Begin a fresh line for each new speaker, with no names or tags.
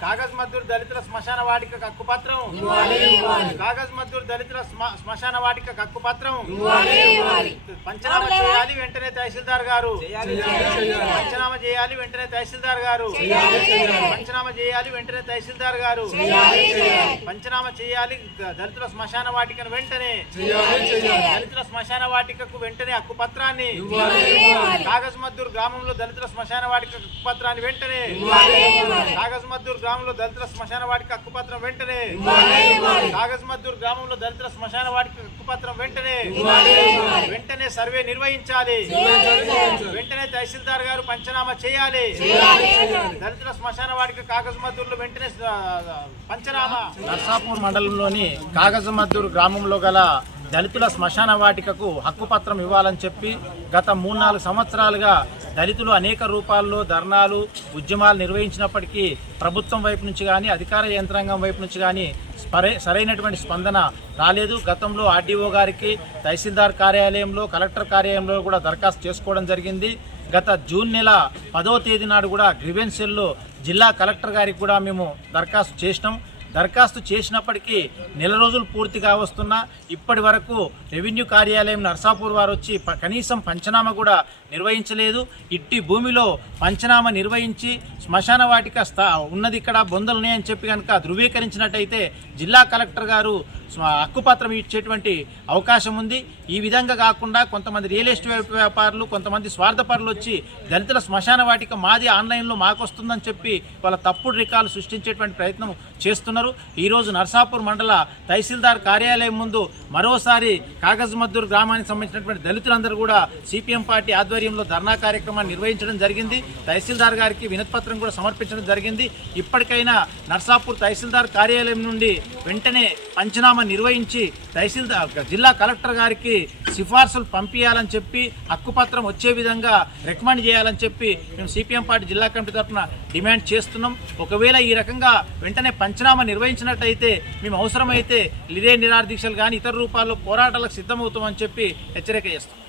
కాగజ్ మద్దూరు దళితుల శ్మశాన వాటిక హక్కు పత్రం కాగజ్ మద్దూరు దళితుల శ్మ- శ్మశాన వాటిక హక్కు పత్రం పంచనామా చేయాలి వెంటనే తహసీల్దార్ గారు. పంచనామా చేయాలి వెంటనే తహసీల్దార్ గారు. పంచనామా చేయాలి వెంటనే తహసీల్దార్ గారు. పంచనామా చేయాలి దళితుల శ్మశాన వాటికను వెంటనే.
చేయాలి చేయాలి.
దళితుల శ్మశాన వాటికకు వెంటనే హక్కు పత్రాన్ని కాగజ్ మద్దూరు గ్రామంలో దళితుల శ్మశాన వాటిక హక్కు పత్రాన్ని వెంటనే కాగజ్ మద్దూరు గ్రామంలో దళితుల శ్మశాన వాటిక హక్కు పత్రం వెంటనే కాగజ్ మద్దూరు గ్రామంలో దళితుల శ్మశాన వాటిక హక్కు పత్రం వెంటనే వెంటనే సర్వే నిర్వహించాలి. వెంటనే తహసీల్దార్ గారు పంచనామా చేయాలి. దళితుల శ్మశాన వాటిక కాగజ్ మద్దూరులో వెంటనే పంచనామా. నర్సాపూర్ మండలంలోని కాగజ్ మద్దూరు గ్రామంలో గల దళితుల శ్మశాన వాటికకు హక్కు పత్రం ఇవ్వాలని చెప్పి గత మూడు నాలుగు సంవత్సరాలుగా దళితులు అనేక రూపాల్లో ధర్నాలు ఉద్యమాలు నిర్వహించినప్పటికీ ప్రభుత్వం వైపు నుంచి కానీ అధికార యంత్రాంగం వైపు నుంచి కానీ స్పరే- సరైనటువంటి స్పందన రాలేదు. గతంలో ఆర్డీఓ గారికి తహసీల్దార్ కార్యాలయంలో కలెక్టర్ కార్యాలయంలో కూడా దరఖాస్తు చేసుకోవడం జరిగింది. గత జూన్ నెల పదో తేదీ నాడు కూడా గ్రివెన్సెల్లో జిల్లా కలెక్టర్ గారికి కూడా మేము దరఖాస్తు చేసినాం. దరఖాస్తు చేసినప్పటికీ నెల రోజులు పూర్తిగా వస్తున్నా ఇప్పటి వరకు రెవెన్యూ కార్యాలయం నర్సాపూర్ వారు వచ్చి కనీసం పంచనామా కూడా నిర్వహించలేదు. ఇట్టి భూమిలో పంచనామా నిర్వహించి శ్మశాన వాటిక స్థా ఉన్నది ఇక్కడ బొందలు ఉన్నాయని చెప్పి కనుక ధృవీకరించినట్టయితే జిల్లా కలెక్టర్ గారు హక్కుపత్రం ఇచ్చేటువంటి అవకాశం ఉంది. ఈ విధంగా కాకుండా కొంతమంది రియల్ ఎస్టేట్ వ్యాపారులు కొంతమంది స్వార్థపరులు వచ్చి దళితుల శ్మశాన వాటిక మాది ఆన్లైన్లో మాకు వస్తుందని చెప్పి వాళ్ళ తప్పుడు రికార్డు సృష్టించేటువంటి ప్రయత్నం చేస్తున్నారు. ఈరోజు నర్సాపూర్ మండల తహసీల్దార్ కార్యాలయం ముందు మరోసారి కాగజ్మద్దూర్ గ్రామానికి సంబంధించినటువంటి దళితులందరూ కూడా సిపిఎం పార్టీ ఆధ్వర్యంలో ధర్నా కార్యక్రమాన్ని నిర్వహించడం జరిగింది. తహసీల్దార్ గారికి వినతిపత్రం కూడా సమర్పించడం జరిగింది. ఇప్పటికైనా నర్సాపూర్ తహసీల్దార్ కార్యాలయం నుండి వెంటనే పంచనామా నిర్వహించి తహసీల్దార్ జిల్లా కలెక్టర్ గారికి సిఫార్సులు పంపించాలని చెప్పి హక్కుపత్రం వచ్చే విధంగా రికమెండ్ చేయాలని చెప్పి మేము సిపిఎం పార్టీ జిల్లా కమిటీ తరఫున డిమాండ్ చేస్తున్నాం. ఒకవేళ ఈ రకంగా వెంటనే పంచనామా నిర్వహించినట్టయితే మేము అవసరమైతే లిరే నిరాదీక్షలు కానీ ఇతర రూపాల్లో పోరాటాలకు సిద్ధమవుతామని చెప్పి హెచ్చరిక చేస్తాం.